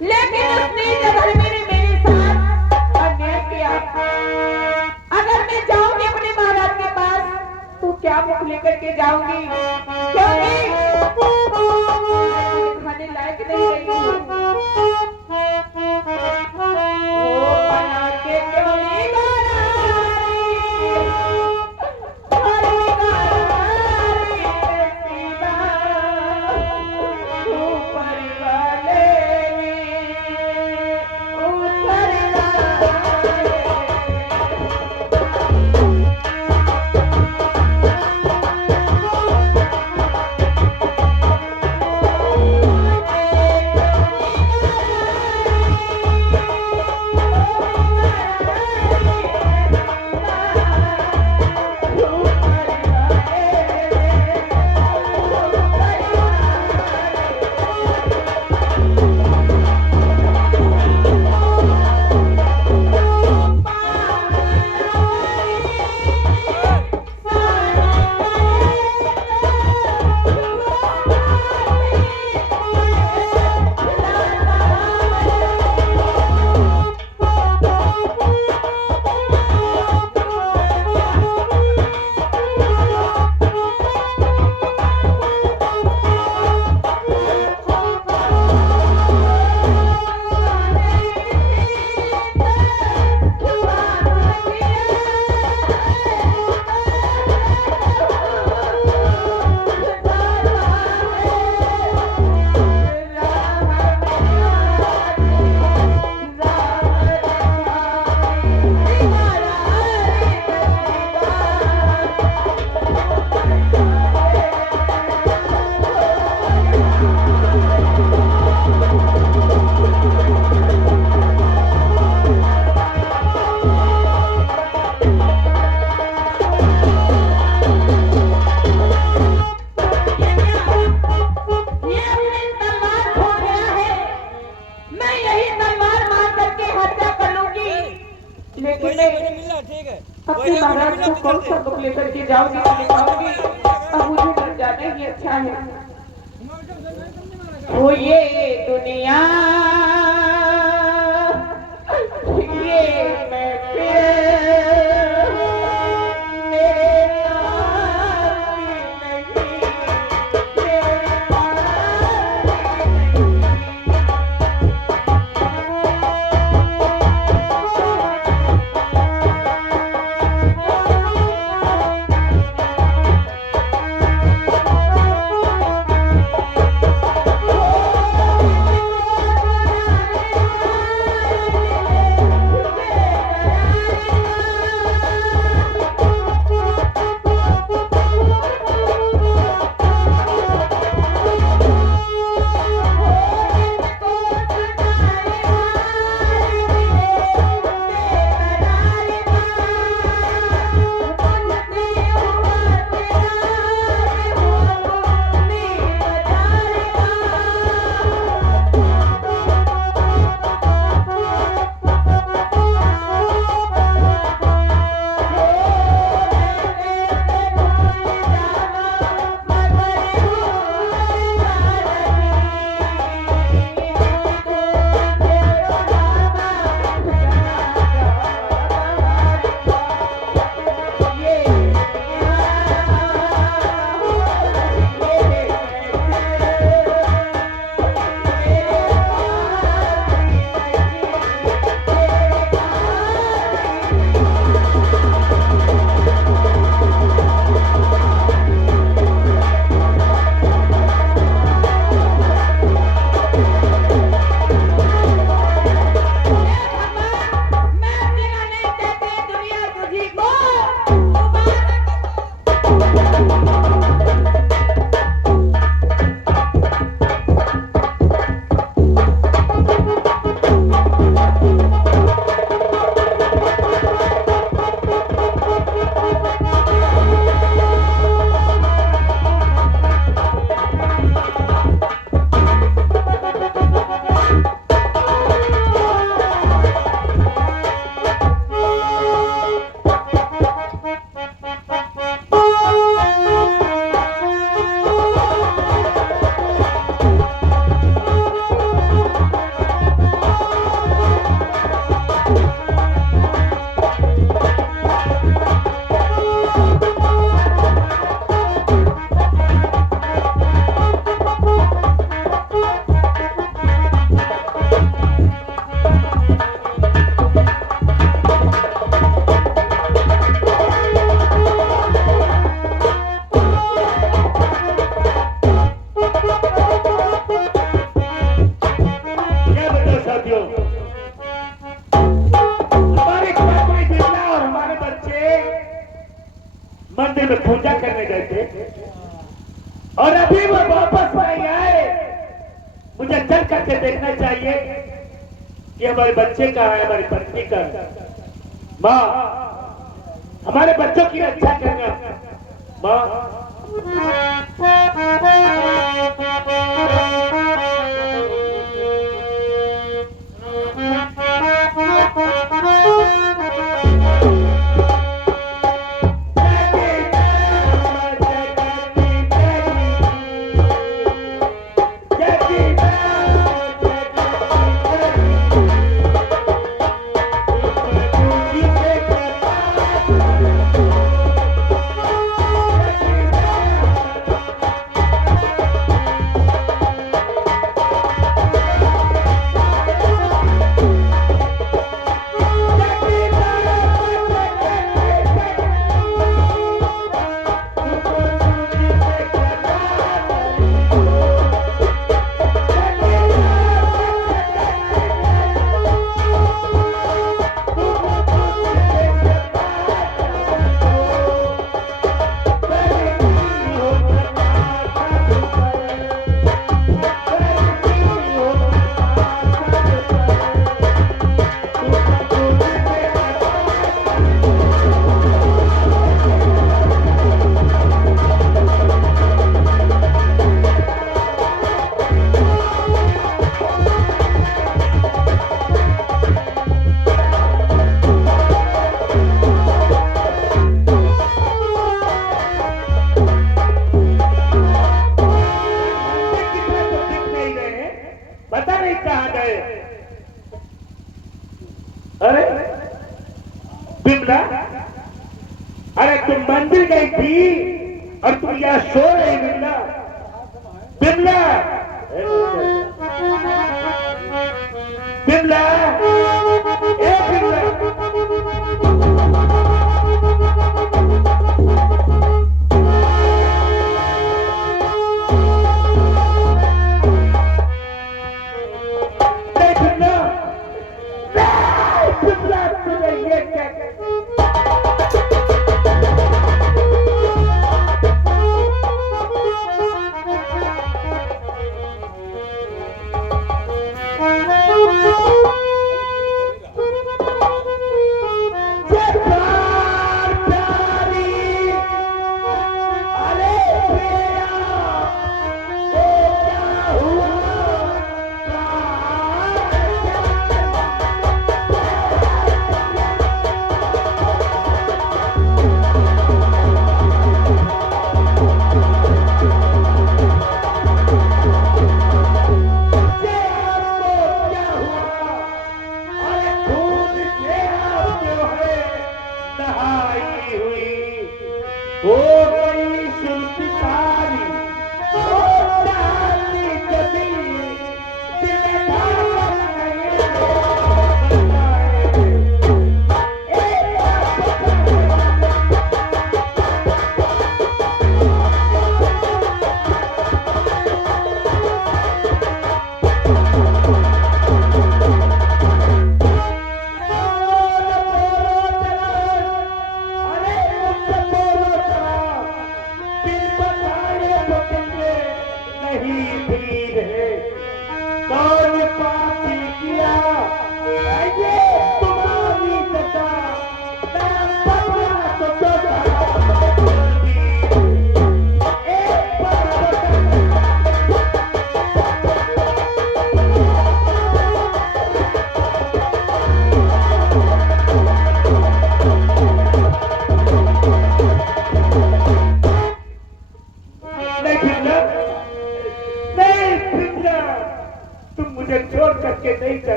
लेकिन उस नीच धर्मी ने मेरे साथ अन्याय किया। अगर मैं जाऊंगी अपने महाराज के पास तो क्या मुख लेकर के जाऊंगी, क्योंकि मुझे खाने लायक नहीं रही हूँ। वो बना के क्यों नहीं अपने महाराज को कौन सा दुख लेकर के जाओगी तो दिखाओगी। अब मुझे घर जाना ही अच्छा है। वो ये दुनिया ये मैं और अभी वो वापस नहीं आए। मुझे चल करके देखना चाहिए कि हमारे बच्चे कहाँ है, हमारी पत्नी का। माँ, हमारे बच्चों की रक्षा करना। माँ, पता नहीं कहाँ गए। अरे बिमला, अरे तुम मंदिर गई थी और तुम यहाँ सो रही। बिमला, बिमला, बिमला, ए बिमला।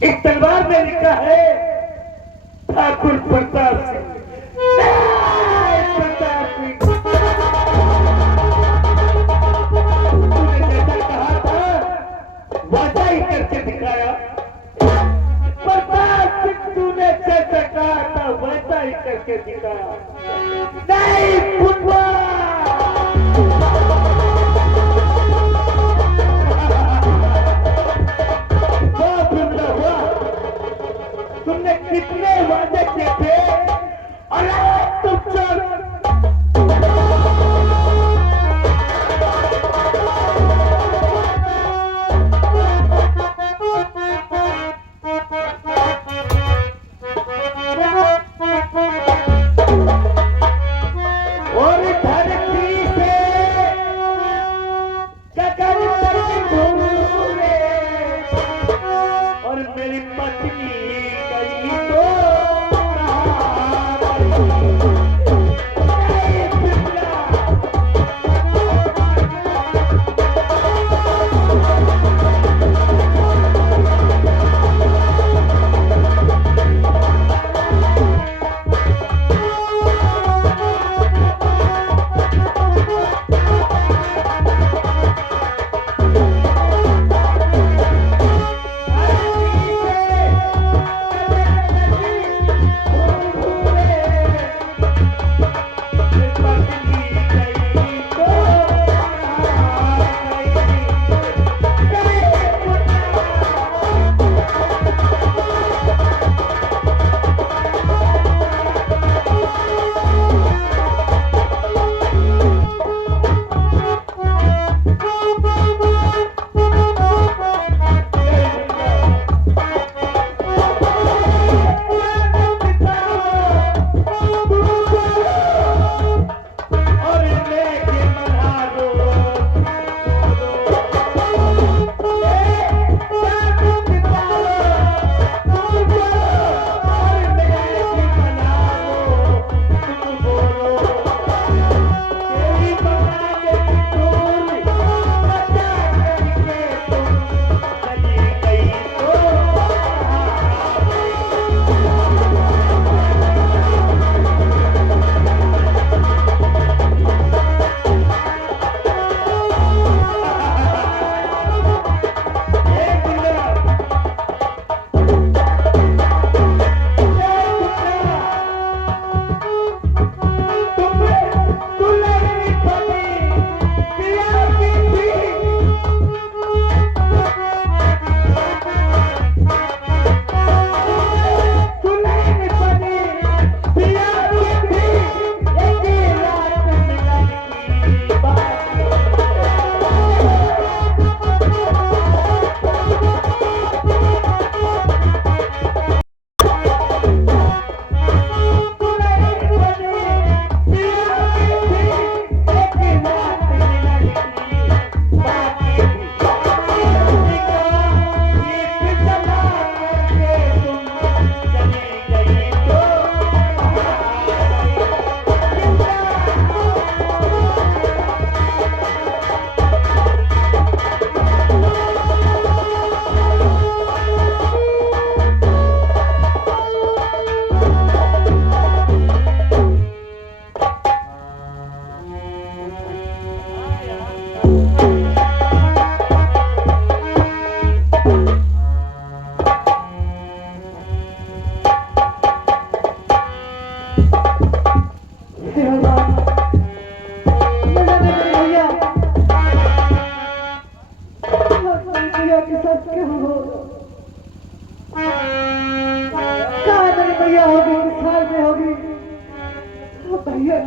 इस तलवार में लिखा है ठाकुर प्रताप सिंह। प्रताप सिंह, तूने जैसा कहा था वैसा ही करके दिखाया। प्रताप सिंह, तूने जैसा कहा था वैसा ही करके दिखाया। नहीं फुटवा, कितने वादे किए थे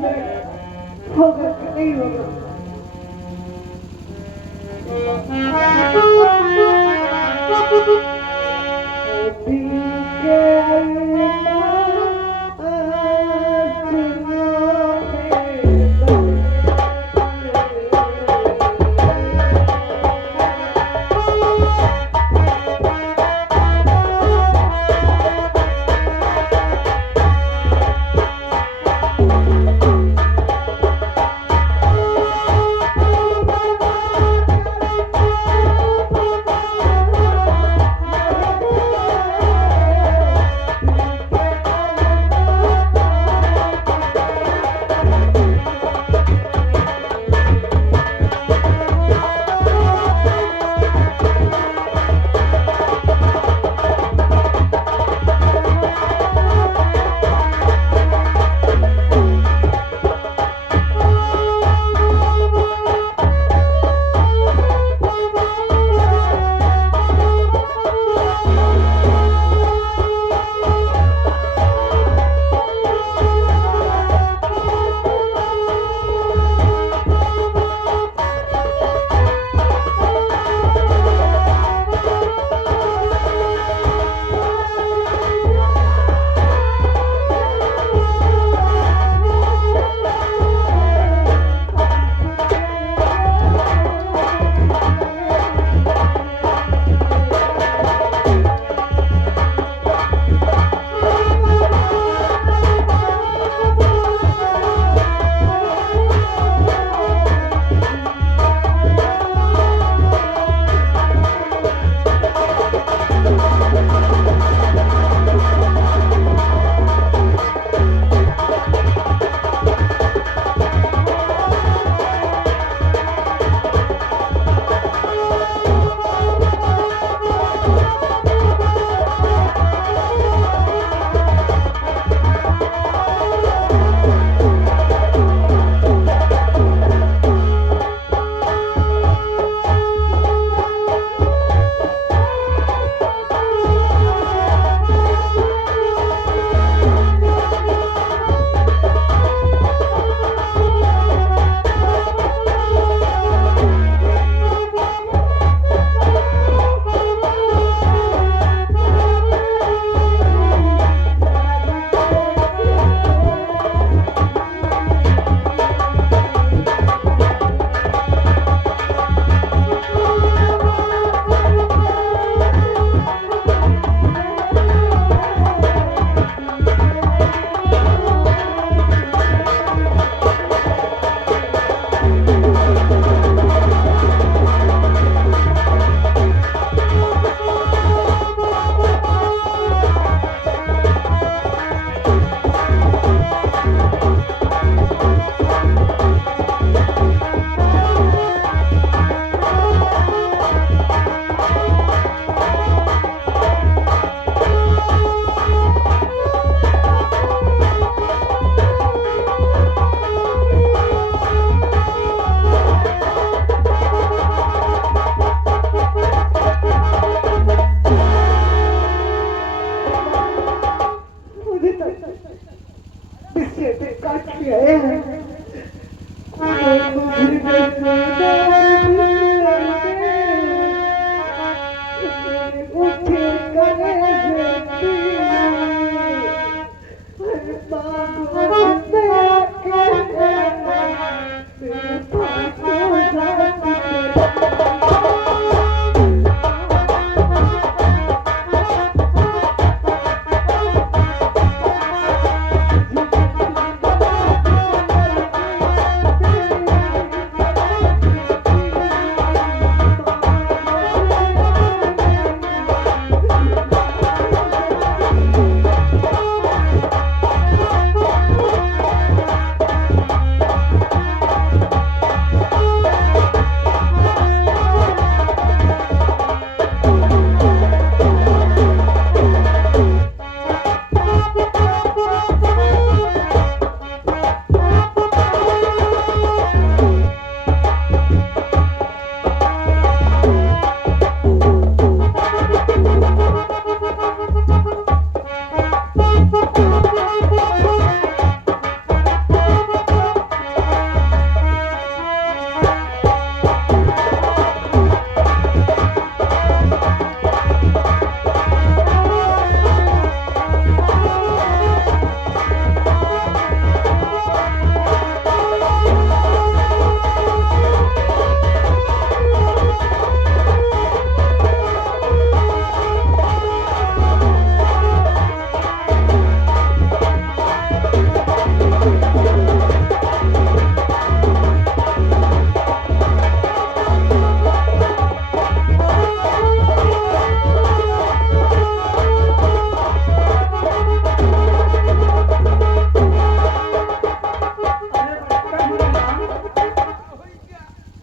होगा कि नहीं होगा?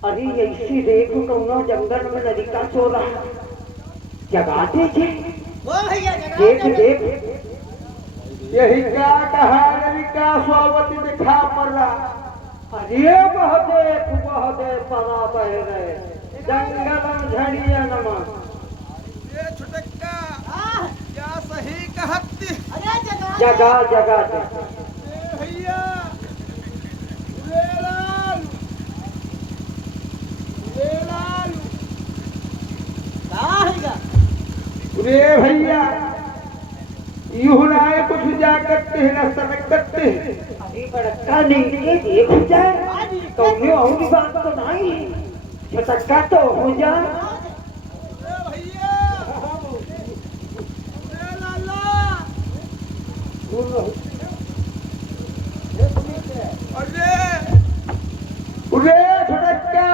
अरे ऐसी देखो कौनो जंगल में लड़का सो रहा, जगा दीजिए। देख देख, यही क्या कहा लड़का स्वावती दिखा पड़ रहा। अरे वह देख परा बह रहे, जंगल झड़िया नमक। ये छुटक्का क्या सही कहती जगा जगा दे। भैया लेलाल लेलाल रे भैया यूं लाए कुछ जा करते हैं ना सनक करते हैं। अरे बड़का नहीं देख जाए, कौनो और बात तो नहीं, छटक्का तो हो जा। भैया लेलाला अरे रे छटक्का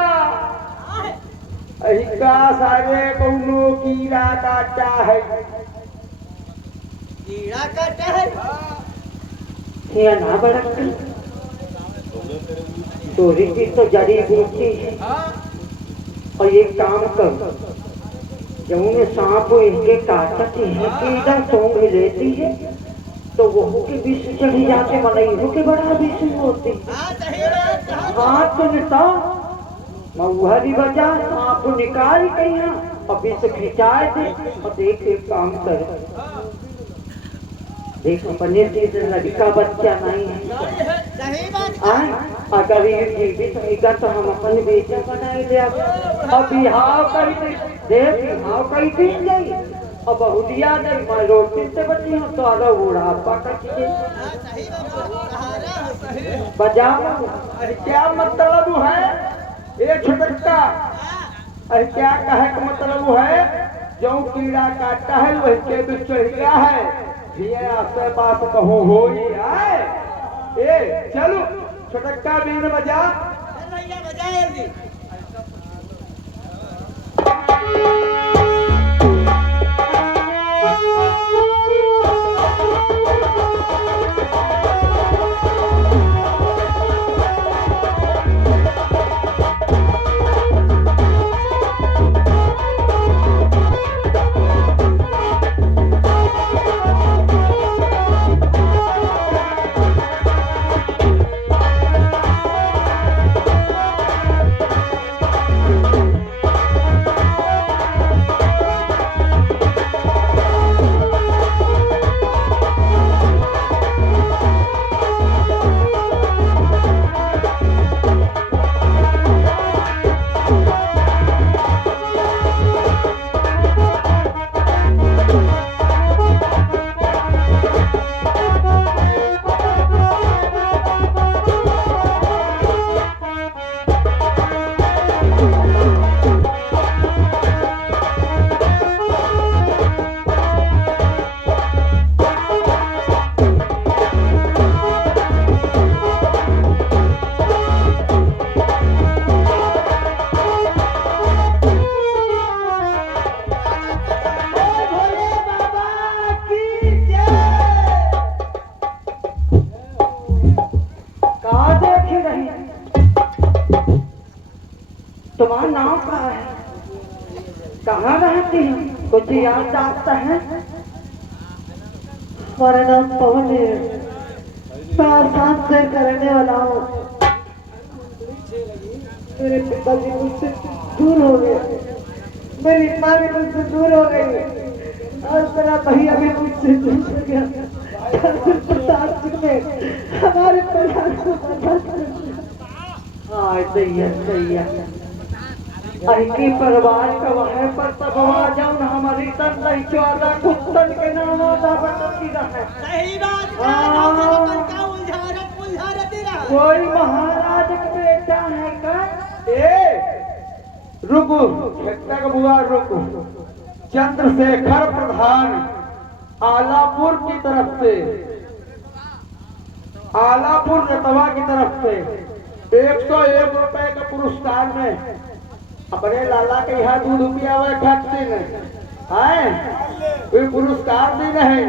अहिका सारे कौनो कीड़ा काटा है। ये ना बड़का, चोरी की तो जड़ी बूटी है। और एक काम कर, जब उन्हें सांप इनके काटती है कीड़ा सोंग लेती है तो वो के विष चढ़ी जाते मलाई के बड़ा विष होती। हाँ तो निता मऊहरी बजा सांप निकाल के यहाँ और विष खिंचाए दे। और देख एक काम कर, देख अपने से लड़का बच्चा नहीं है, अगर ये जीवित रहेगा तो हम अपन बेटा बनाए दे। अब बिहाव कर दे, बिहाव कर दी जाई और बहुदिया नहीं, मैं रोटी से बची हूँ तो अगर बुढ़ापा का चीजें बजा। अरे क्या मतलब है ये छुटक्का? अरे क्या कहे का मतलब है? जो कीड़ा काटता है वही के विष चढ़ गया है। ये आसे पास कहो हो ही आए। ए चलो छुटक्का बीन बजा। तुम्हारा नाम क्या है, कहाँ रहती है, कुछ याद आता है? हमारा नाम पवन है, मैं आसान से करने वाला हूँ। मेरे पिताजी मुझसे दूर हो गए, मेरी माँ भी मुझसे दूर हो गई और मेरा भैया भी मुझसे दूर हो गया। प्रताप सिंह ने हमारे परिवार को बर्बाद कर दिया। हाँ सही है। अनकी परिवार का वह पर तब जाऊन हमारी तन नहीं चौदा कुत्तन के नाम आदा बटती रहे। सही बात कोई महाराज का बेटा है का? रुको तक बुआ रुको। चंद्रशेखर प्रधान आलापुर की तरफ से, आलापुर रतवा की तरफ से 101 रुपए का पुरस्कार में अपने लाला के यहाँ दूध पिया हुआ खाते हैं, कोई पुरस्कार दी नहीं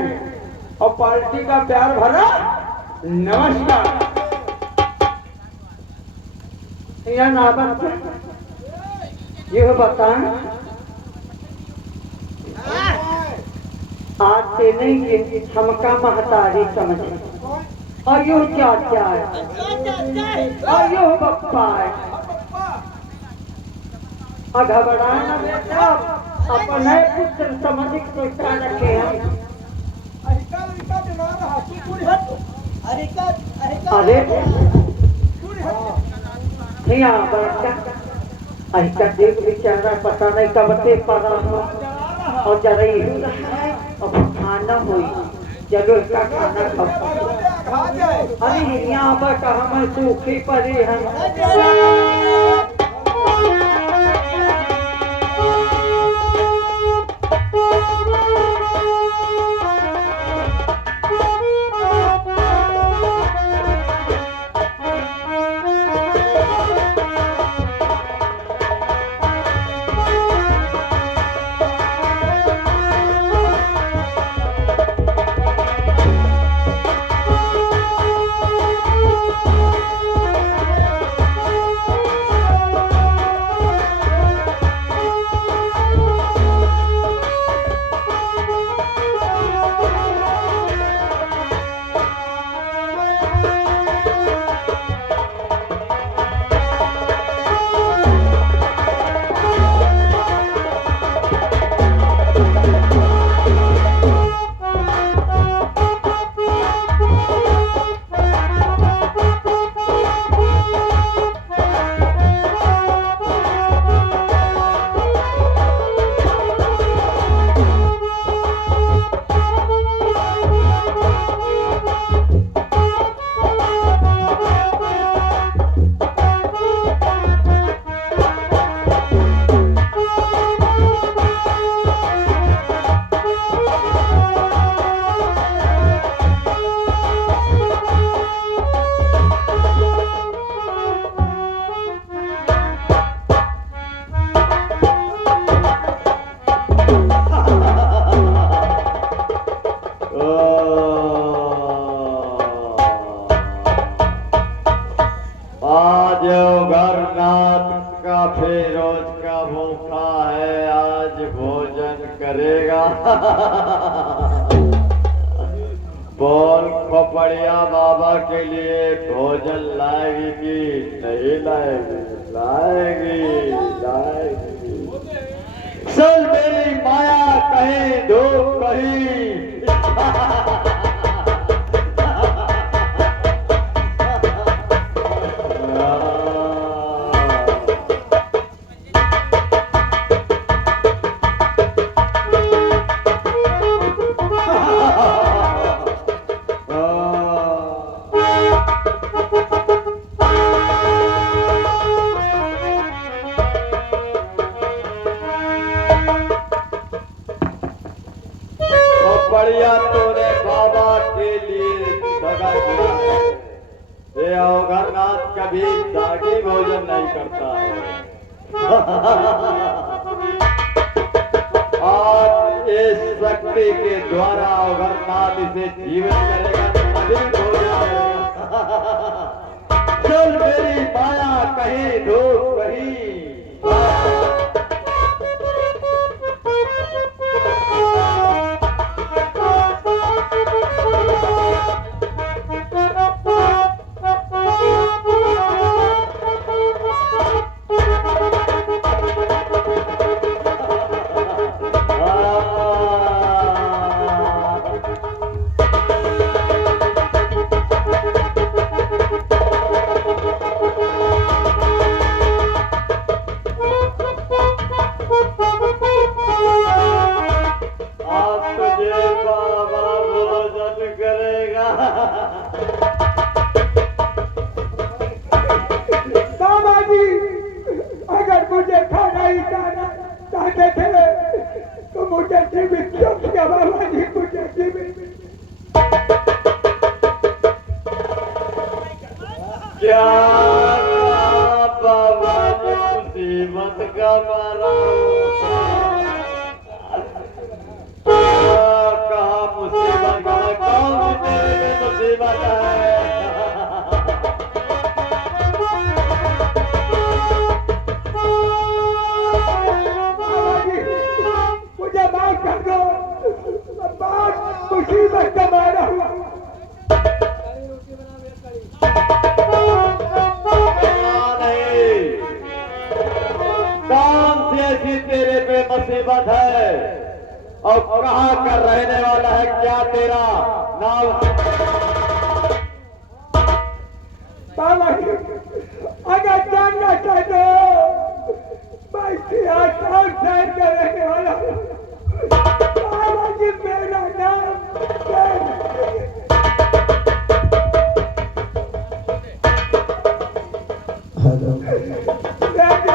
और पार्टी का प्यार भरा नमस्कार। या ना बच्चे ये बताएं आज से नहीं ये हमका महतारी समझे और यो चाचा है और यो पप्पा है और घबरा न बेटा अपने पुत्र समझ के क्या रखे हम अरे यहाँ बच्चा ऐसा देख बेचारा पता नहीं कब से पड़ा हो और जरा और खाना हुई चलो इसका खाना खाओ अरे यहाँ पर कहा मैं सूखी पड़ी हम बोल खोपड़िया बाबा के लिए भोजन लाएगी कि नहीं लाएगी? लाएगी लाएगी। चल मेरी माया कहीं धूप कहीं बढ़िया तूने बाबा के लिए दगा किया है। ये अवघरनाथ कभी दागी भोजन नहीं करता है। और इस शक्ति के द्वारा अवघरनाथ इसे जीवन करेगा तभी भोजन करेगा। चल मेरी माया कहीं धूप कहीं क्या बाबा ने मुसीबत का मारा कहा मुसीबत कौन तेरे में मुसीबत है कौन सी ऐसी तेरे पे मुसीबत है और कहाँ का रहने वाला है, क्या तेरा नाम? बाबा जी अगर जानना चाहते हो मैं सियासत शहर का रहने वाला हूँ। बाबा जी मेरा नाम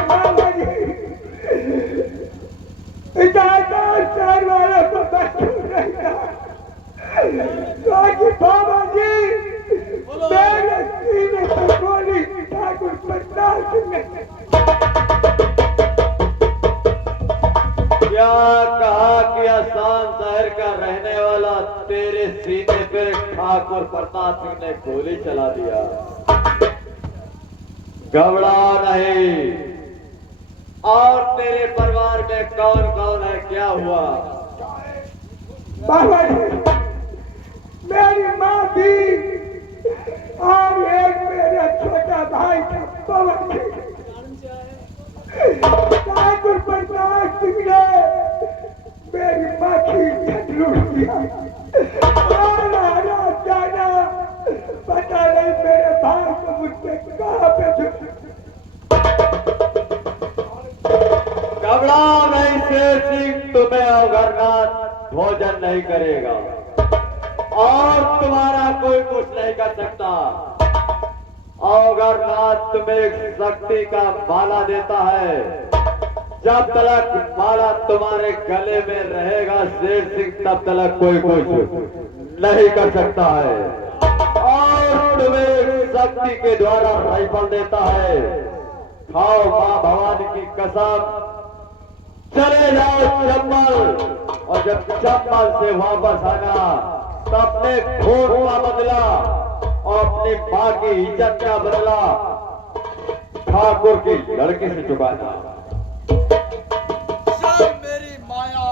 बाबा जी शहर वालों को बच्चों नहीं बाबा जी मेरे सीने पर गोली ठाकुर प्रताप सिंह ने क्या कहा कि आसान शहर का रहने वाला तेरे सीने पे ठाकुर प्रताप सिंह ने गोली चला दिया? घबरा नहीं। और तेरे परिवार में कौन कौन है, क्या हुआ? बाबा जी मेरी माँ भी और एक मेरा छोटा भाई था पवन ठाकुर प्रताप सिंह ने मेरी माँ की इज्जत लूट दिया। जाना पता नहीं मेरे भाई को मुझसे कहाँ पे घबराओ नहीं शेर सिंह, तुम्हें अवघरनाथ भोजन नहीं करेगा और तुम्हारा कोई कुछ नहीं कर सकता। अवघरनाथ तुम्हें शक्ति का माला देता है, जब तक माला तुम्हारे गले में रहेगा शेर सिंह तब तक कोई कुछ नहीं कर सकता है। और तुम्हें शक्ति के द्वारा राइफल देता है। खाओ मां भवानी की कसम, चले जाओ चंबल, और जब चंबल से वापस आना तो अपने खून का बदला और अपनी मां की इज्जत का बदला ठाकुर की लड़की से चुकाना। सब मेरी माया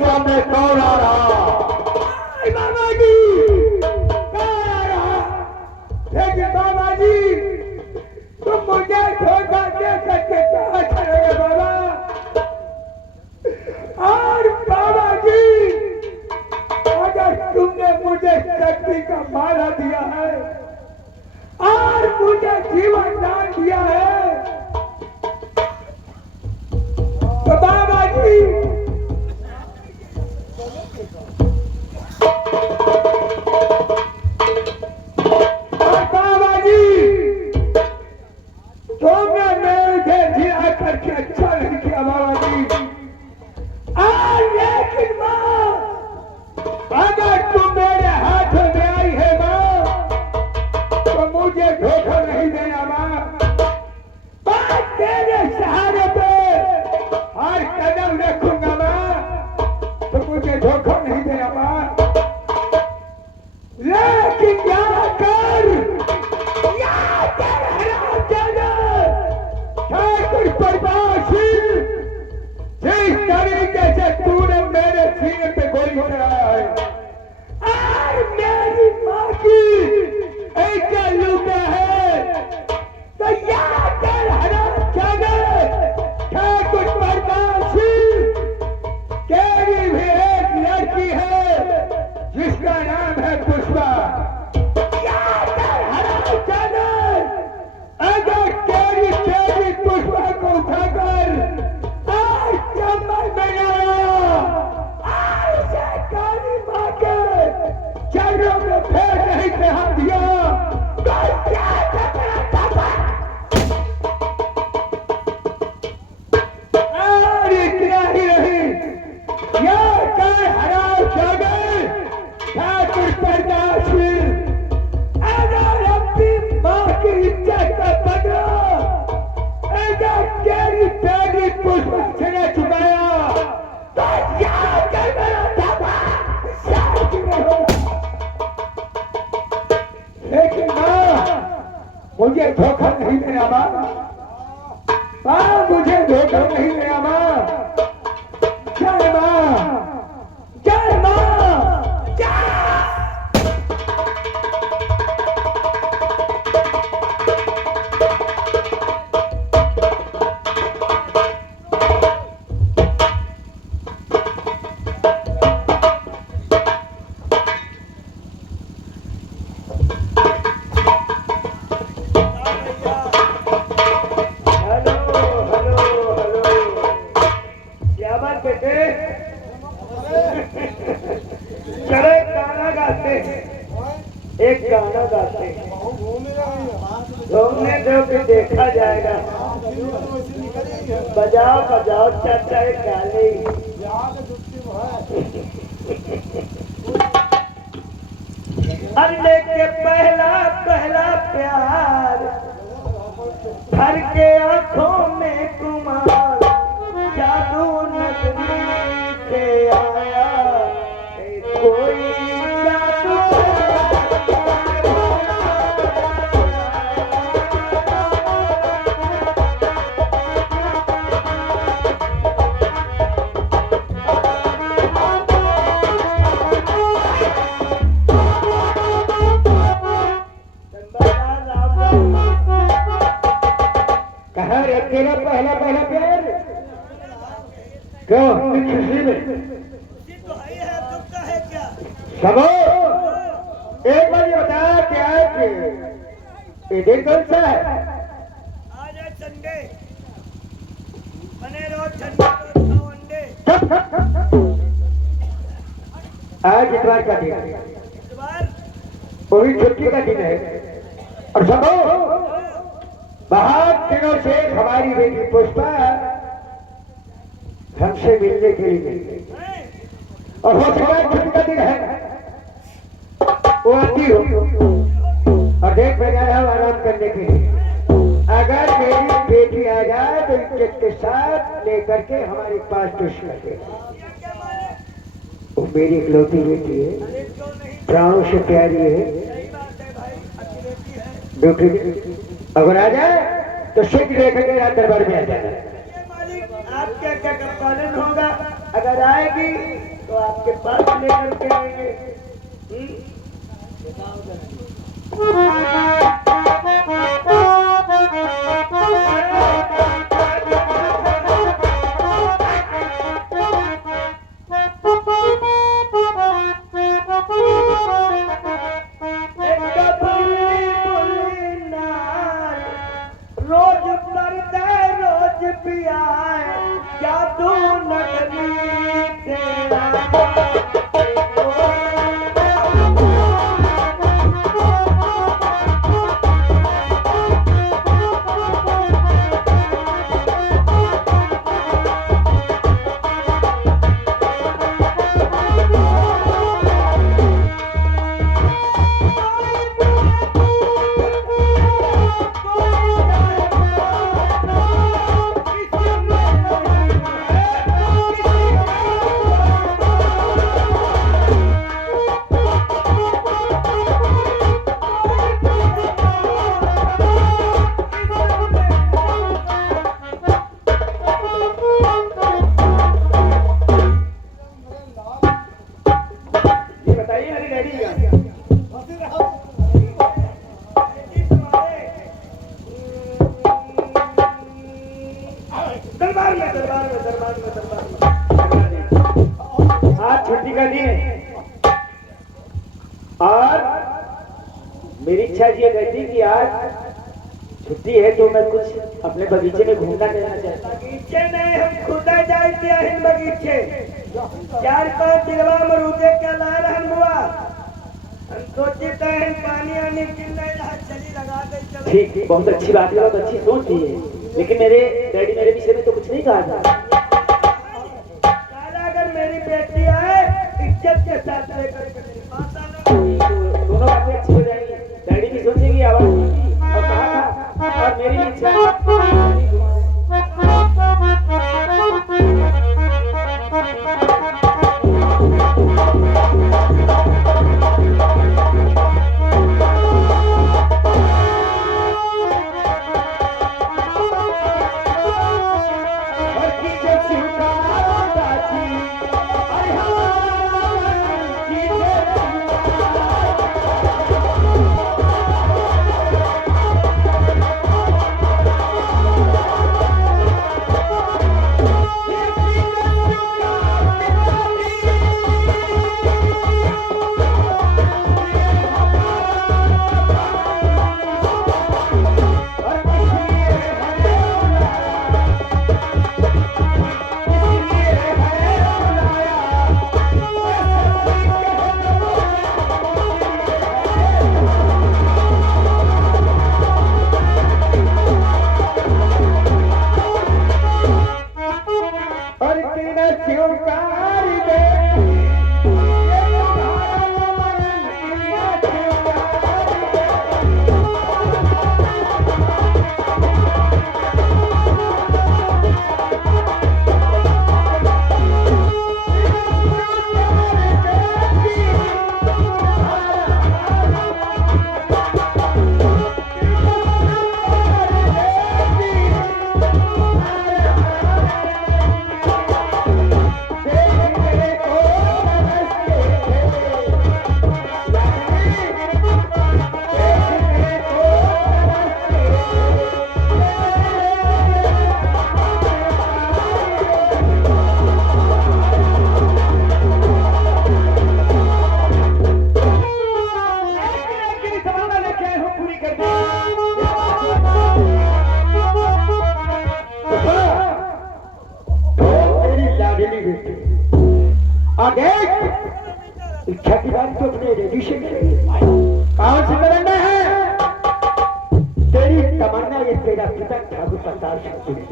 सामने कौन आ रहा? बाबा जी कौन आ रहा? लेकिन बाबा जी तुम मुझे धोखा दे करके कहा चलेगा बाबा? और बाबा जी अगर तुमने मुझे शक्ति का माला दिया है और मुझे जीवन दान दिया है तो बाबा जी तुमने मुझे जिला करके अच्छा नहीं किया बाबा जी। लेकिन माँ अगर तुम मेरे हाथों में आई है माँ तो मुझे धोखा नहीं देना माँ। मुझे धोखा नहीं देना माँ, मुझे धोखा नहीं देना माँ। जय माँ, जय माँ, जय। एक गाना गाते घूमने दो कि देखा जाएगा। बजाओ बजाओ चाचा एक गाने। अल्लाह के पहला पहला प्यार भर के आंखों में कुमार जादू नगरी से आया कोई जादू। कहा रे तेरा पहला पहला प्यार क्यों खुशी में तो है दुख का है क्या? सबो एक बार ये बता क्या है कि ये दिन कौन सा है? आज है संडे, बने रहो ठंडे और खाओ अंडे। आज इतवार का दिन है, इतवार वो भी छुट्टी का दिन है। और सबो बहुत दिनों से हमारी बेटी पुष्पा हमसे मिलने के लिए गई और हो सका छुट्टी का दिन है वो आती हो और देख में जा रहा हूँ आराम करने के लिए। अगर मेरी बेटी आ जाए तो इज्जत के साथ लेकर के हमारे पास पेश कर दे। क्या मारे? वो मेरी इकलौती बेटी है, अरे क्यों नहीं? प्राणों से प्यारी है। सही बात है भाई, अच्छी बेटी है। बेटी अगर आ जाए तो शीघ्र लेकर के रात दरबार में आ जाना। ये मालिक आपके क्या का पालन होगा? अगर आएगी तो आपके पास लेकर के आएंगे। रोज पर्दे रोज पियाए जादू नगरी तेरा। दरबार में दरबार में दरबार में दरबार में आज छुट्टी का दिन है और मेरी इच्छा ये कहती कि आज छुट्टी है तो मैं कुछ अपने बगीचे में घूमना करना चाहता हूँ। बगीचे नहीं, हम खुदा जाते हैं बगीचे। 4-5 दिलवा मरूदे के ला रहन हुआ, हम सोचते हैं पानी आने की नहीं रहा, चली लगा दे। ठीक, बहुत अच्छी बात है, बहुत अच्छी सोच है, लेकिन मेरे डैडी मेरे विषय में तो कुछ नहीं कहा था। अगर मेरी बेटी आए इज्जत के साथ लेकर के मेरे पास आना। दोनों बातें अच्छी हो जाएंगी, डैडी भी सोचेंगी आवाज और कहा था और मेरी इच्छा। ये तेरा पिता ठाकुर प्रताप सिंह पुरी।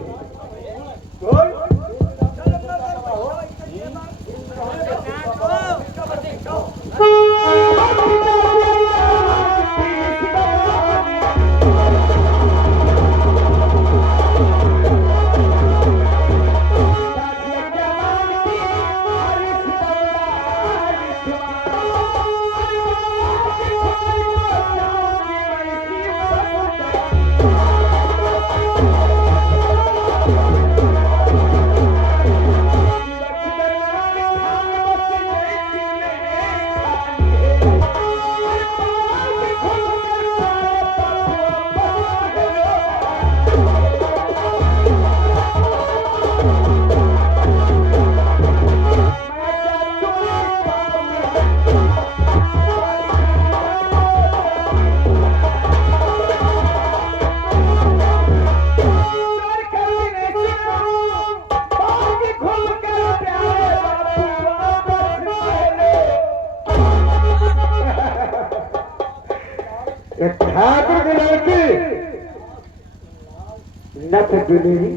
नथ दुलेरी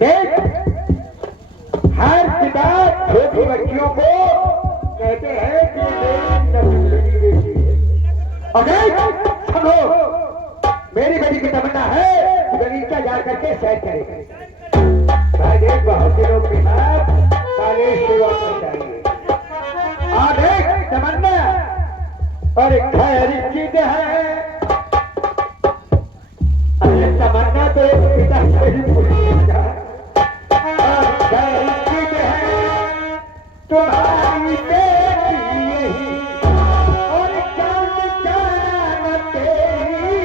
देख, हर किताब छोटी बच्चियों को कहते हैं कि मेरी नथ दुलेरी बेटी है। और देख सुनो, मेरी बेटी की तमन्ना है कि बगीचा जा करके सैर करेगी। भाई देख, बहुत दिनों के बाद कॉलेज सेवा कर चाहिए। और देख तमन्ना और एक खैर चीज है, तमन्ना तो एक पिता से ही पूरी और खैर चीज है तुम्हारी बेटी यही, और चांद चांद तेरी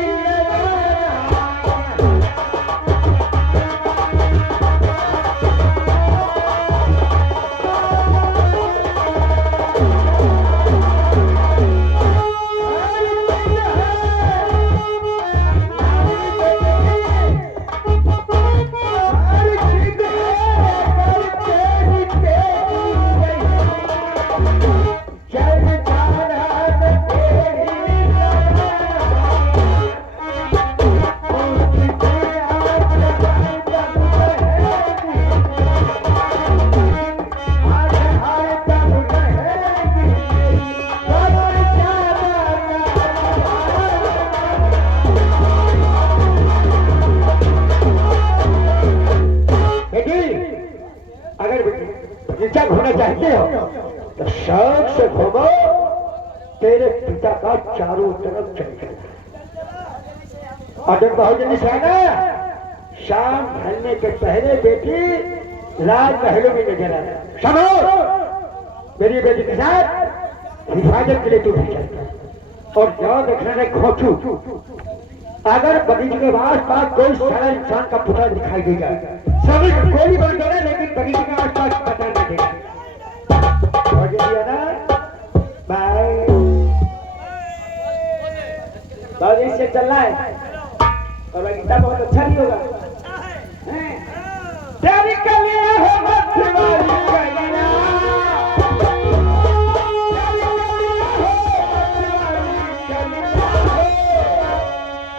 बगीचा घूमना चाहते हो तो शौक से घूमो, तेरे पिता का चारों तरफ चल। और बहुत जल्दी से आना, शाम ढलने के पहले बेटी लाल महलों में नजर आना। समझो, मेरी बेटी के साथ हिफाजत के लिए तू भी चलता। और जाओ देखना है खोचू, अगर बगीचे के आस पास कोई सारा इंसान का पुतला दिखाई दे जाए, सभी गोली बंद देना, लेकिन बगीचे के आस पास पता नहीं देगा। बाय। बहुत इससे चलना है और बगीचा बहुत अच्छा भी होगा। तेरी कलियां हो मथुराई कलियां,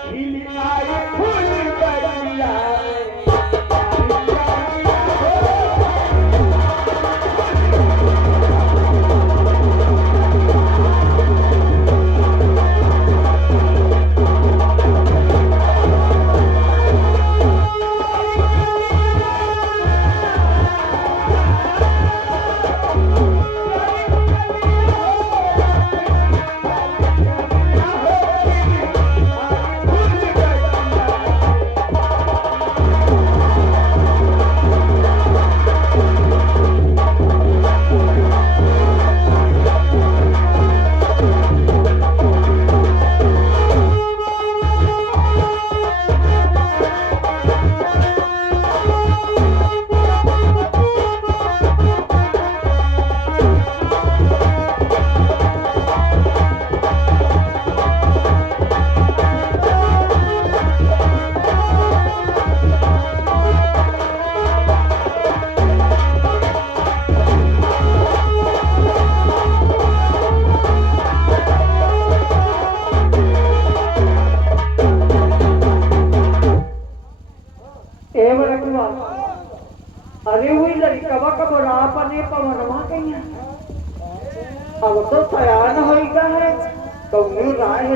खिली आई फूल बगिया।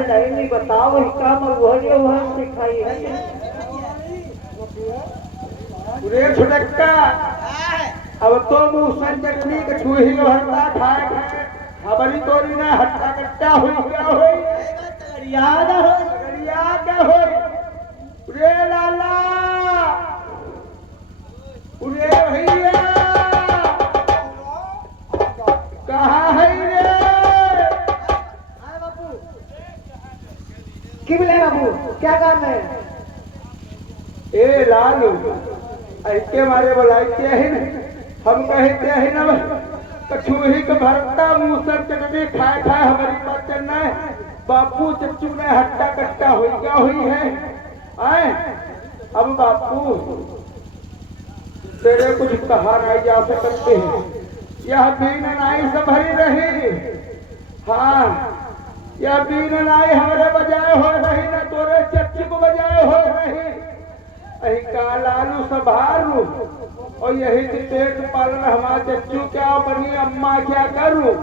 नहीं नहीं बताओ वही काम वह सिखाई है। रे छुटक्का अब तो मुँह चटनी के छुही भरता खाए खाए हमारी तोरी ना हट्टा कट्टा हुई क्या हुई याद क्या हुई रे लाला रे भैया कहाँ है रे कि मिले बाबू क्या काम है? ए लालू ऐसे मारे बोलाइते हैं हम कहते हैं ना कछुही के भरता मुँह सब चटनी खाए खाए हमारी बच्चन ने बापू चच्चू ने हट्टा कट्टा हुई क्या हुई है आए अब बापू तेरे कुछ कहा नहीं जा सकते हैं यह बीन नाई से भरी रही हाँ यह बीन नाई हमारे बजाय हो रही ना तोरे चच्चू को बजाय हो रही अही का लालू संभालू और यही से पेट पालन हमारे चच्चू क्या बनी अम्मा क्या करूं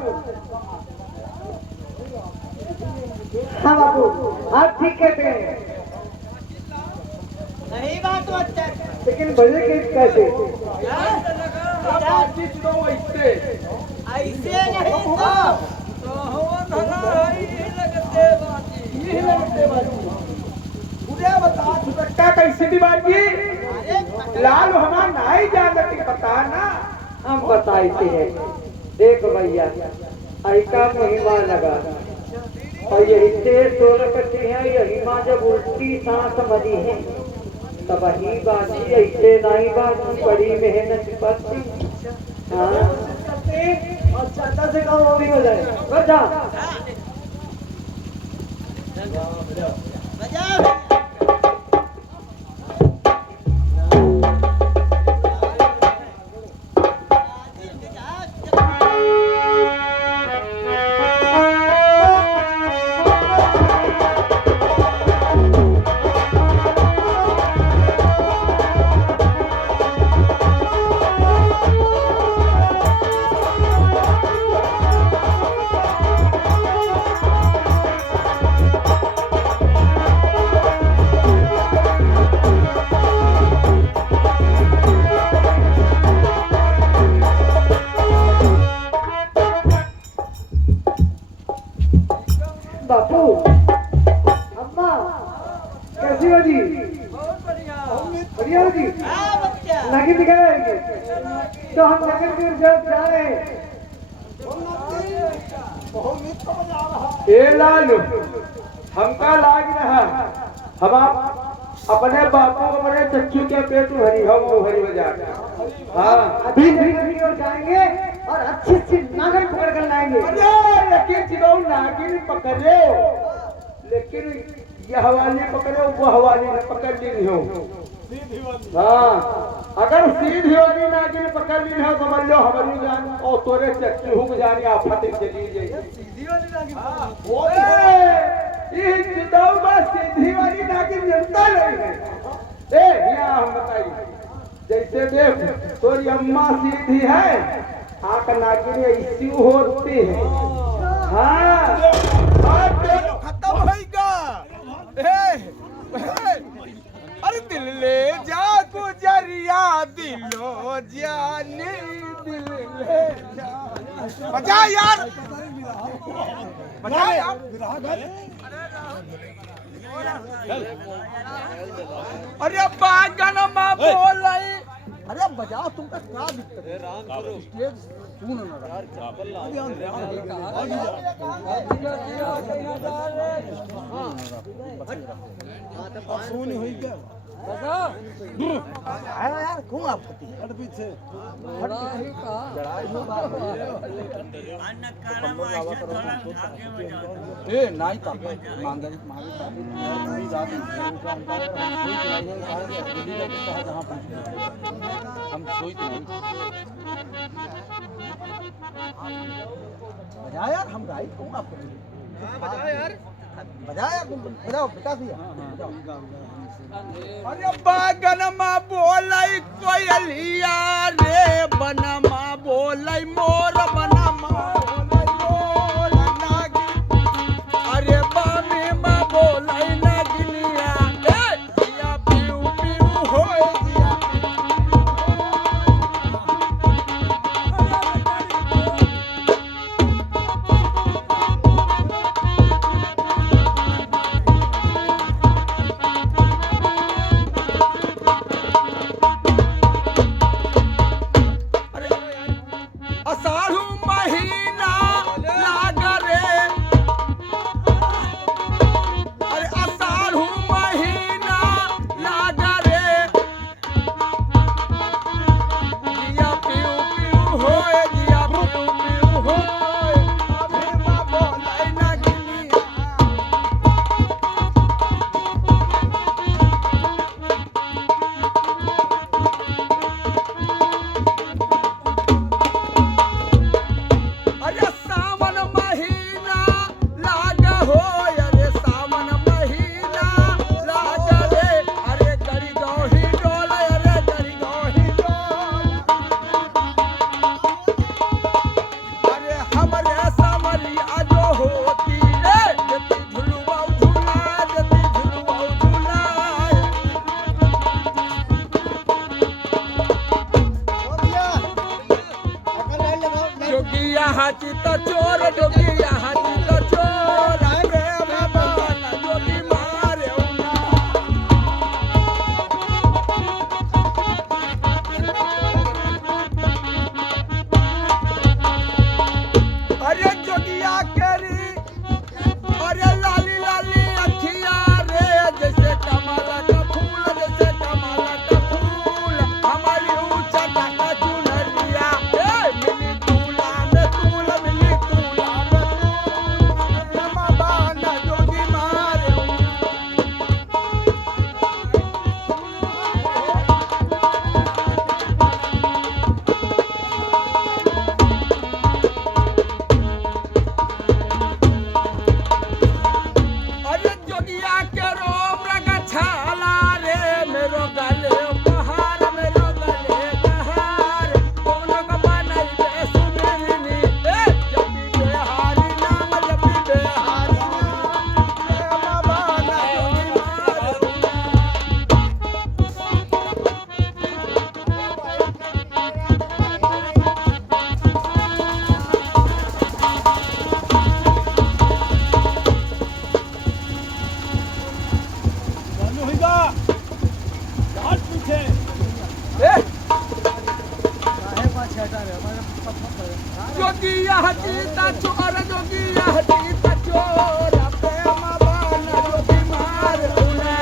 हाँ बाबू आप ठीक कहते हैं सही बात तो अच्छा लेकिन बजे के कैसे? ऐसे नहीं कैसी बाजी लाल हमारा नहीं जानती पता ना हम बताते हैं। देख भैया ऐका महिमा लगा और यही तेज सोलह कटी है यही माँ जब उल्टी सांस मरी है तब ही बाजी ऐसे नहीं बाजी बड़ी मेहनत करती। हाँ और चाचा से कहो वो भी हो जाए। बजा बापू अम्मा कैसी हो जी? बढ़िया हो जी? लगी दिखा रहेंगे तो हम लगन की जब जा रहे हैं। ए लालू हमका लाग रहा हम अपने बापू अपने चच्चू के पेट भरी हम भरी बजा हाँ अभी भी और जाएंगे और अच्छी अच्छी नागन पकड़ कर लाएंगे। लेकिन चिड़ौ नागिन पकड़े लेकिन यह वाली पकड़े वो वाली न पकड़ ली हो हाँ अगर सीधी वाली नागिन पकड़ ली हो समझ लो हमारी जान और तोरे चच्चू हुक जानी आफत चली जाएगी। सीधी वाली नागिन सीधी वाली नागिन जनता नहीं है ए यहाँ हम बताइए जैसे देख तोरी अम्मा सीधी है आंख नागिन ऐसी होती है हाँ खत्म होएगा अरे दिल ले जा गुजरिया दिलो जाने दिल ले जा बजा यार बजा यार अरे बागन में बोल अरे बजाओ तुमका क्या दिक्कत है स्टेज सुन ना सुन हुई क्या यार कौन आप पीछे ए नहीं था मांगे हम सोई तो नहीं बजा यार हम गाई कौन आपको बजा यार बजाओ विकास भैया अरे बागन माँ बोलाई कोयलिया रे बनमा बोलाई मोर बनमा बोलाई मोर नागी अरे बामी तो चोर जोगिया हाथी तो चोर प्रेम बान जोगी मारे उना अरे जोगिया केरी अरे लाली लाली अखिया रे जैसे कमल का फूल जैसे कमल का फूल हमारी ऊंचा टाका चुनरिया मिली तूला में तूल मिली तूला में तूल बाना जोगी मारे अरे जोगिया के रोम रंगा छाला रे मेरो गले बहार मेरो गले बहार कोनो का बनाई बे सुमिरनी जब भी बेहारी नाम जब भी बेहारी नाम बाना जोगी मारे जोगिया हजीता चोर जोगिया हजीता चोर प्रेम बाना जोगी मारे उना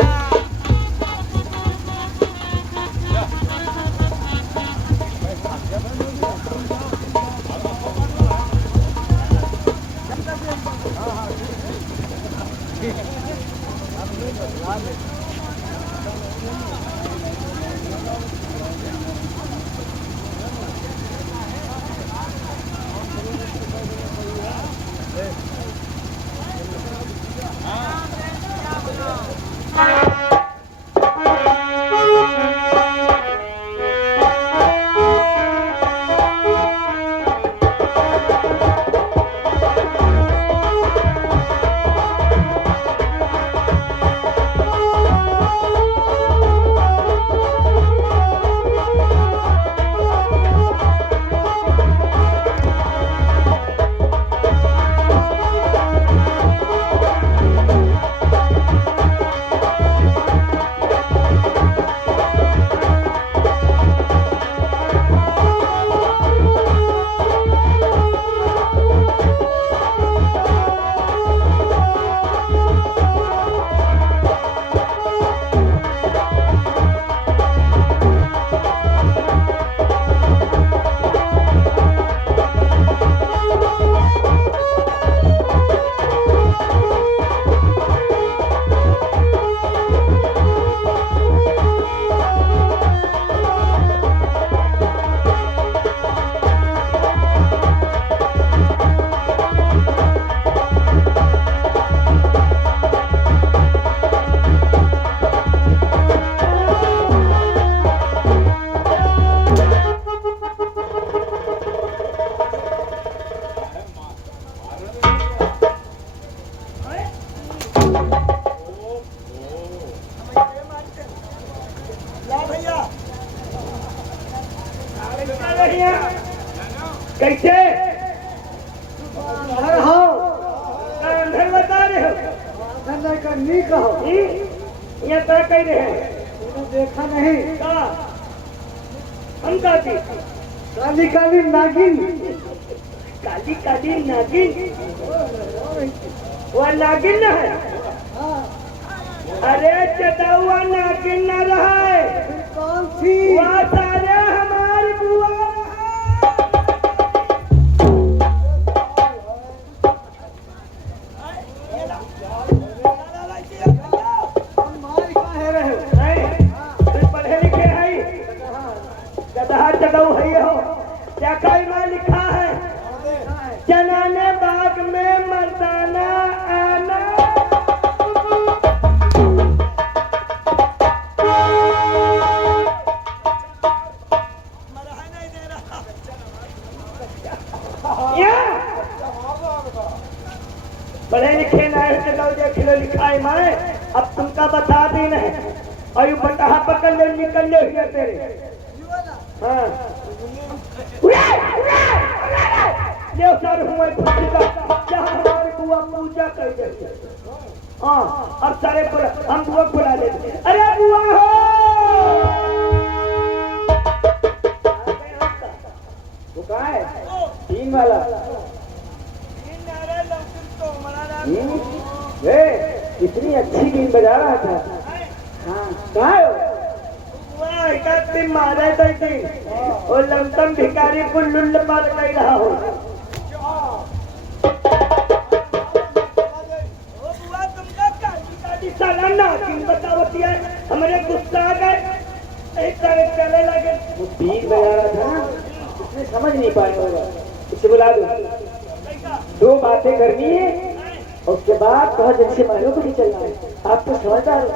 कैसे घर हो अंधर बता रहे हो धंधा करनी कहो यहाँ तय कह रहे हैं तूने देखा नहीं का हम कहती काली काली नागिन काली काली नागिन वह नागिन न है हाँ, अरे चटौआ नागिन न रहा है फिर कौन थी वह सारे हमारी बुआ मारी काहे रहे हो? नहीं पढ़े लिखे है गधा चटऊ है हो क्या कई में लिखा है जनाने बाग में मर्दाना आना पढ़े लिखे नहीं चलो देख लो लिखा है मैं अब तुमका बता दी नहीं और यू बटा पकड़ ले निकल ले हुए तेरे हाँ ले सर हुए पूजा जहाँ हमारी बुआ पूजा कर देते। हाँ अब सारे हम बुआ बुला लेते। अरे बुआ हो वो कहाँ है? तीन वाला। इतनी अच्छी बीन बजा रहा था। हाँ कहाँ है वो? मारे थी और लमसम भिखारी को लुल्ल मार कर रहा हो। बतावती है हमारे गुस्सा आ गए एक तरह चले लगे। वो बीन बजा रहा था ना, उसने समझ नहीं पाया होगा। उसे बुला दो, दो बातें करनी है और उसके बाद बहुत जल्द से महलों को भी चलना है। आप तो समझदार हो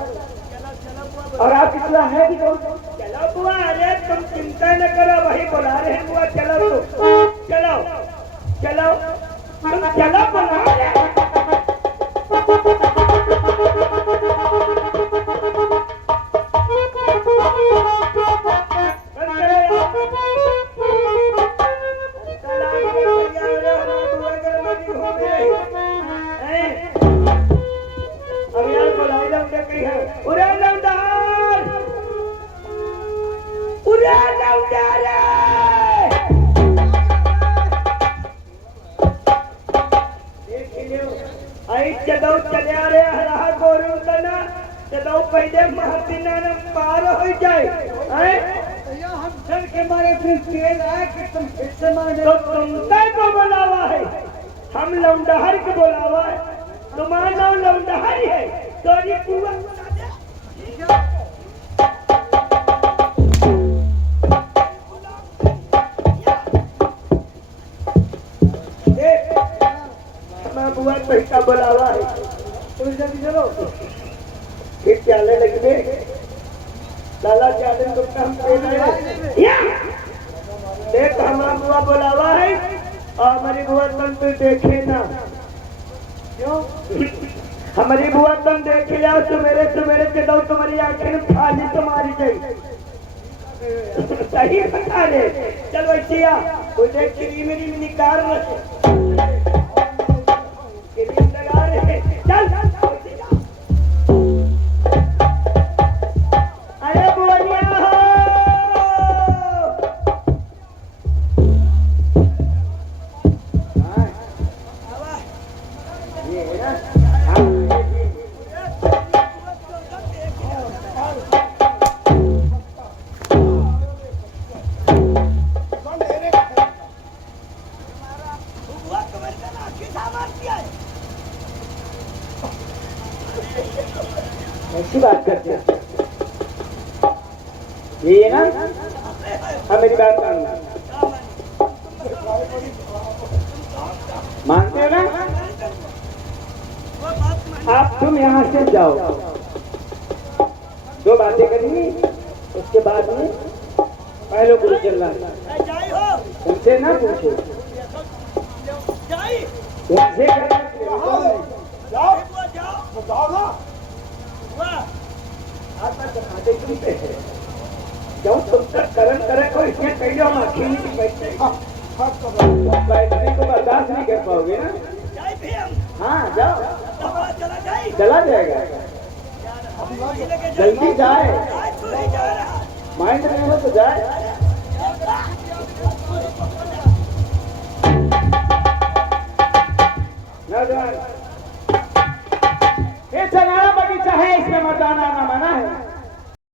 और आपकी सलाह है कि कौन? चलो बुआ, अरे तुम चिंता न करो, वही बुला रहे हैं बुआ। चलो तो चलो चलो तुम चलो बुला रहे। पहले महातीना न पार हो जाए हम चल के मारे फिर तेल आए कि तुम फिर से मारे। तो तुमसे को बुलावा है, हम लौंडहर को बुलावा है। तुम्हारा नाम लौंडहर है तो ये बुआ बुआ पैसा बुलावा है। तो जल्दी चलो फिर चलने लगे लाला चादर को काम पे देख हमारा बुआ बुलावा है और हमारी बुआ तुम तो देखे ना। क्यों? हमारी बुआ तुम देख लिया सवेरे सवेरे के दो तुम्हारी आंखें खाली तुम्हारी गई। सही बता दे। चलो ऐसिया कोई देख क्रीम निकाल रहे क्रीम लगा रहे। चल अरे बुआ ऐसी बात करते हैं ये है ना? हाँ मेरी बात मानते हो ना? आप तुम यहाँ से जाओ, दो बातें करेंगी उसके बाद में पहले को चलना। तुमसे ना पूछो, तुमसे क्यों तुम तक करन करे को इसमें कहीं हम अकेली की बैठते बैटरी को बर्दाश्त नहीं कर पाओगे ना? हाँ जाओ, चला जाएगा। जल्दी जाए, माइंड में हो तो जाए।